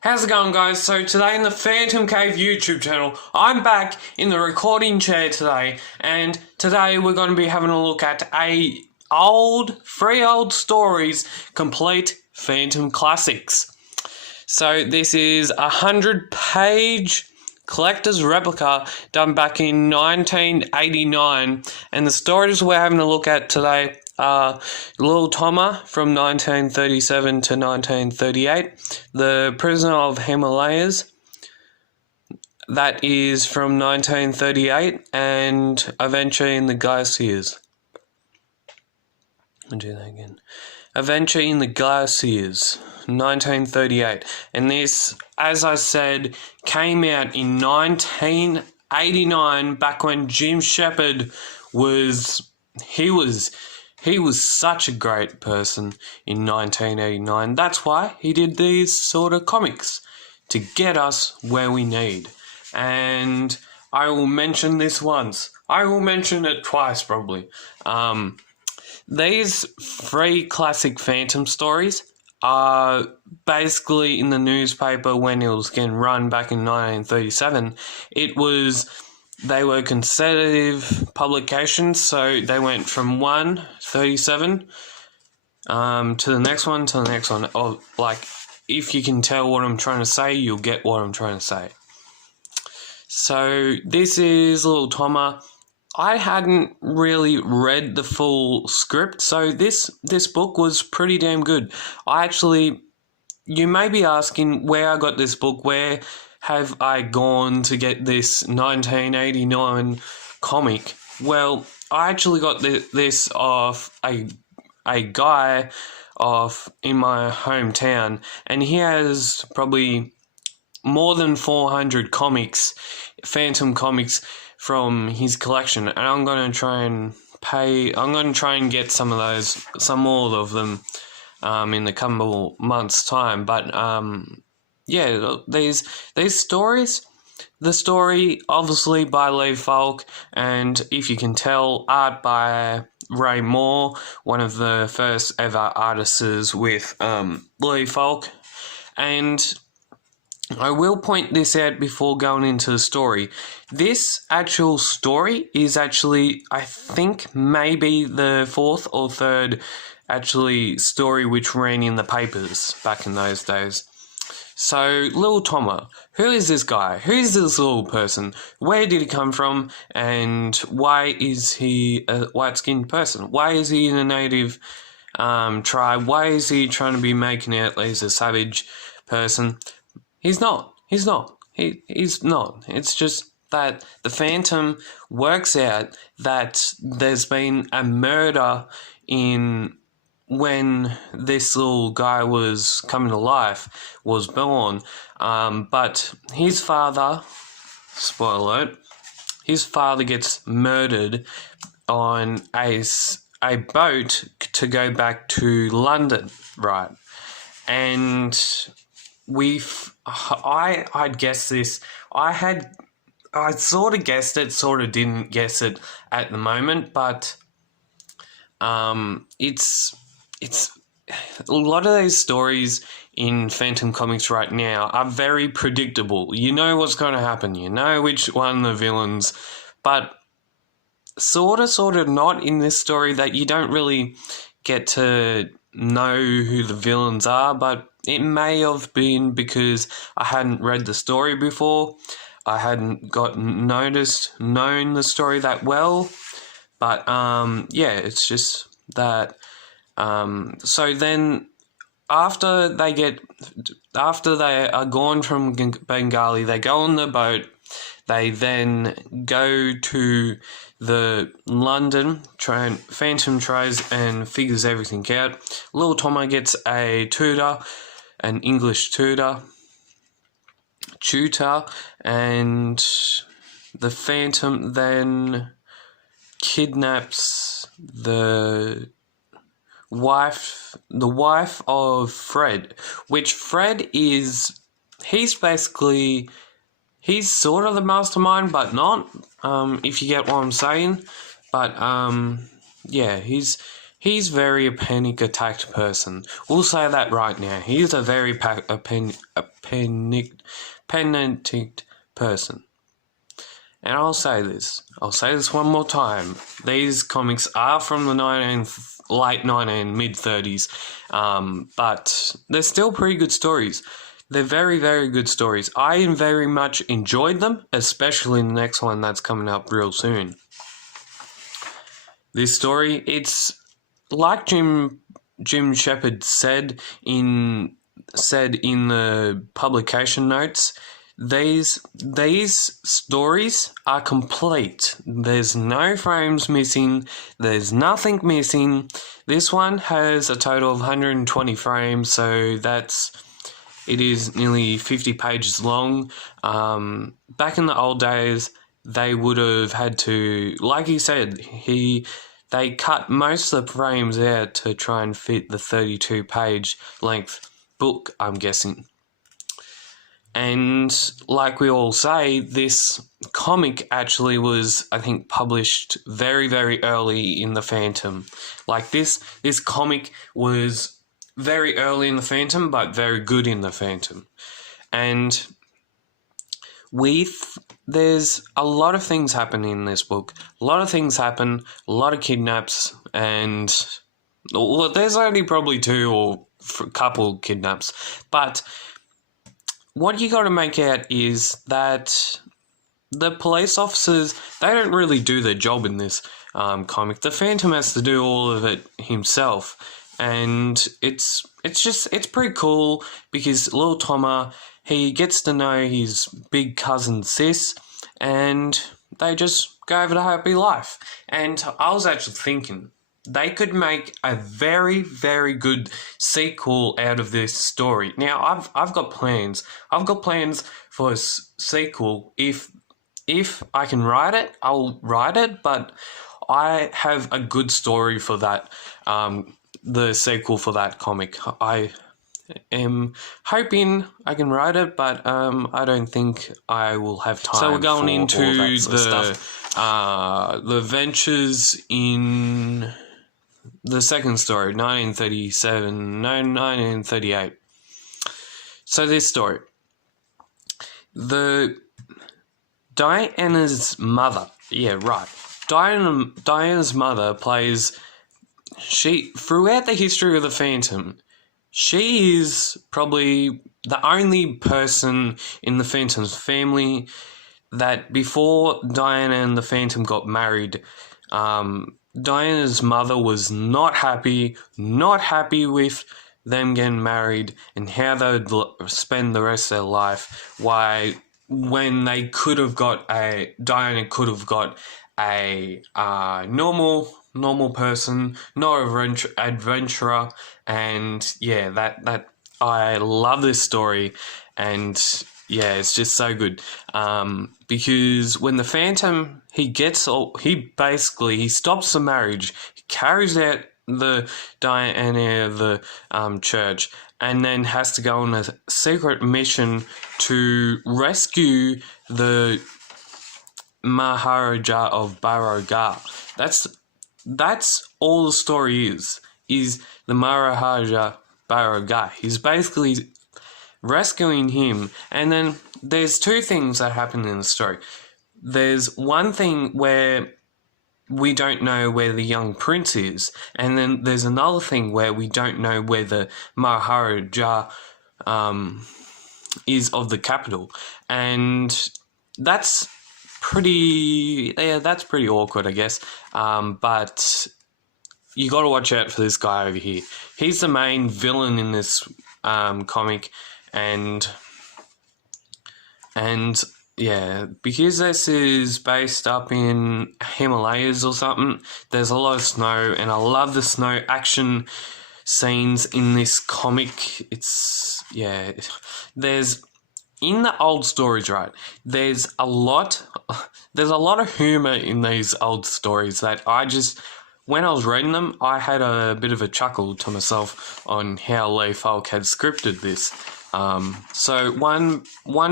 How's it going, guys? So today in the PhantomCave YouTube channel, I'm back in the recording chair today, and today we're going to be having a look at three old stories, complete Phantom classics. So this is a 100-page collector's replica done back in 1989, and the stories we're having a look at today are Little Thomas from 1937 to 1938, The Prisoner of Himalayas, that is from 1938, and Adventure in the Glaciers. I'll do that again. Adventure in the Glaciers, 1938. And this, as I said, came out in 1989, back when Jim Shepard was such a great person in 1989. That's why he did these sort of comics, to get us where we need. And I will mention this once. I will mention it twice, probably. These three classic Phantom stories are basically in the newspaper when it was getting run back in 1937. They were consecutive publications, so they went from 1:37 to the next one, to the next one. Or, like, if you can tell what I'm trying to say, you'll get what I'm trying to say. So this is Little Thomas. I hadn't really read the full script, so this book was pretty damn good. You may be asking where I got this book, where have I gone to get this 1989 comic? Well, I actually got this off a guy in my hometown, and he has probably more than 400 comics, Phantom comics, from his collection, and I'm going to try and get some more of them in the couple months' time. But yeah, these stories, the story obviously by Lee Falk, and if you can tell, art by Ray Moore, one of the first ever artists with Lee Falk. And I will point this out before going into the story. This actual story is actually, I think, maybe the fourth or third actually story which ran in the papers back in those days. So, Little Thomas, who is this guy? Who is this little person? Where did he come from? And why is he a white-skinned person? Why is he in a native tribe? Why is he trying to be making out like he's a savage person? He's not. He's not. It's just that the Phantom works out that there's been a murder when this little guy was coming to life, was born. But his father, spoiler alert, his father gets murdered on a boat to go back to London, right? And I'd guessed this. I sort of guessed it, sort of didn't guess it at the moment, but it's a lot of these stories in Phantom Comics right now are very predictable. You know what's going to happen. You know which one the villains, but sort of not in this story, that you don't really get to know who the villains are, but it may have been because I hadn't read the story before. I hadn't known the story that well. But, yeah, it's just that. So then, after they are gone from Bengali, they go on the boat. They then go to the London. Phantom tries and figures everything out. Little Thomas gets a tutor, an English tutor, and the Phantom then kidnaps the wife of Fred, which Fred is, he's sort of the mastermind, but not, if you get what I'm saying. But, yeah, he's He's very a panic attacked person. We'll say that right now. He's a very panicked person. And I'll say this one more time. These comics are from the late 19, mid-30s, but they're still pretty good stories. They're very, very good stories. I very much enjoyed them, especially the next one that's coming up real soon. This story, it's like Jim Shepard said in the publication notes. These stories are complete. There's no frames missing. There's nothing missing. This one has a total of 120 frames, so it is nearly 50 pages long. Back in the old days, they would have had to, like he said, they cut most of the frames out to try and fit the 32-page length book, I'm guessing. And like we all say, this comic actually was, I think, published very, very early in the Phantom. Like this comic was very early in the Phantom, but very good in the Phantom. And there's a lot of things happen in this book. A lot of things happen, a lot of kidnaps, and well, there's only probably 2 or a couple kidnaps. But what you got to make out is that the police officers, they don't really do their job in this comic. The Phantom has to do all of it himself. And it's pretty cool because little Thomas, he gets to know his big cousin Sis, and they just go over to happy life. And I was actually thinking, they could make a very, very good sequel out of this story. Now, I've got plans. I've got plans for a sequel. If I can write it, I'll write it, but I have a good story for that, the sequel for that comic. I am hoping I can write it, but I don't think I will have time. So we're going into the adventures in the second story, 1938. So this story, Diana's mother, Diana's mother plays, throughout the history of the Phantom, she is probably the only person in the Phantom's family that before Diana and the Phantom got married, Diana's mother was not happy with them getting married and how they would spend the rest of their life. When they could have got Diana could have got a normal person, not adventurer, and yeah, that I love this story, and yeah, it's just so good. Because when the Phantom, he stops the marriage, he carries out the Diana of the church, and then has to go on a secret mission to rescue the Maharaja of Barogar. That's all the story is the Maharaja Barogar. He's basically rescuing him, and then there's 2 things that happen in the story. There's one thing where we don't know where the young prince is, and then there's another thing where we don't know where the Maharaja is of the capital, and that's pretty awkward, I guess. But you got to watch out for this guy over here. He's the main villain in this comic, and yeah, because this is based up in Himalayas or something, there's a lot of snow, and I love the snow action scenes in this comic. There's, in the old stories, right, there's a lot of humor in these old stories that when I was reading them, I had a bit of a chuckle to myself on how Lee Falk had scripted this. So one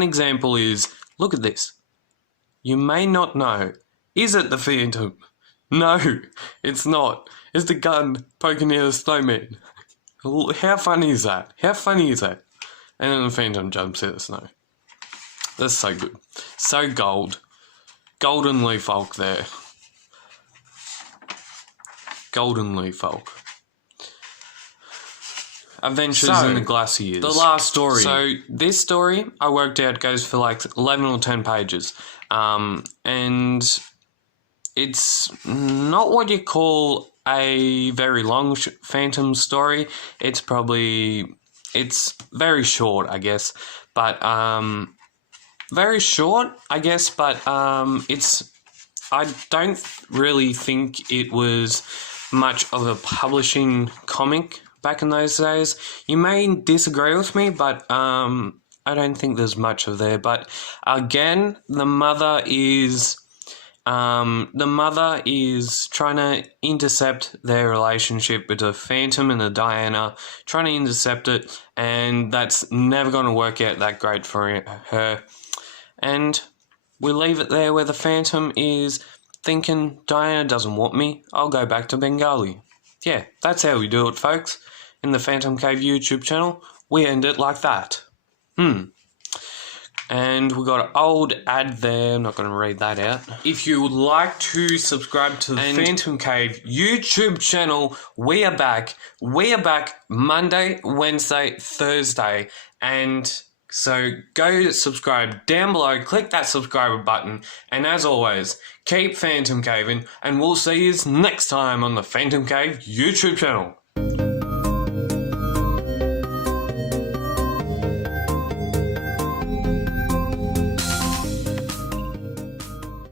example is, look at this. You may not know. Is it the Phantom? No, it's not. is the gun poking at a snowman. How funny is that? How funny is that? And then the Phantom jumps at the snow. That's so good. So gold. Golden Leaf Folk there. Golden Leaf Folk. Adventures in the Glaciers. The last story. So this story, I worked out, goes for like 11 or 10 pages. And it's not what you call a very long Phantom story. It's very short, I guess. But, very short, I guess, but I don't really think it was much of a publishing comic back in those days. You may disagree with me, but I don't think there's much of there. But again, the mother is trying to intercept their relationship with the Phantom and the Diana, trying to intercept it, and that's never going to work out that great for her. And we leave it there where the Phantom is thinking, Diana doesn't want me, I'll go back to Bengali. Yeah, that's how we do it, folks. In the Phantom Cave YouTube channel, we end it like that. And we got an old ad there, I'm not going to read that out. If you would like to subscribe to the Phantom Cave YouTube channel, we are back. We are back Monday, Wednesday, Thursday, and so go subscribe down below, click that subscriber button, and as always, keep Phantom Caving, and we'll see you next time on the Phantom Cave YouTube channel.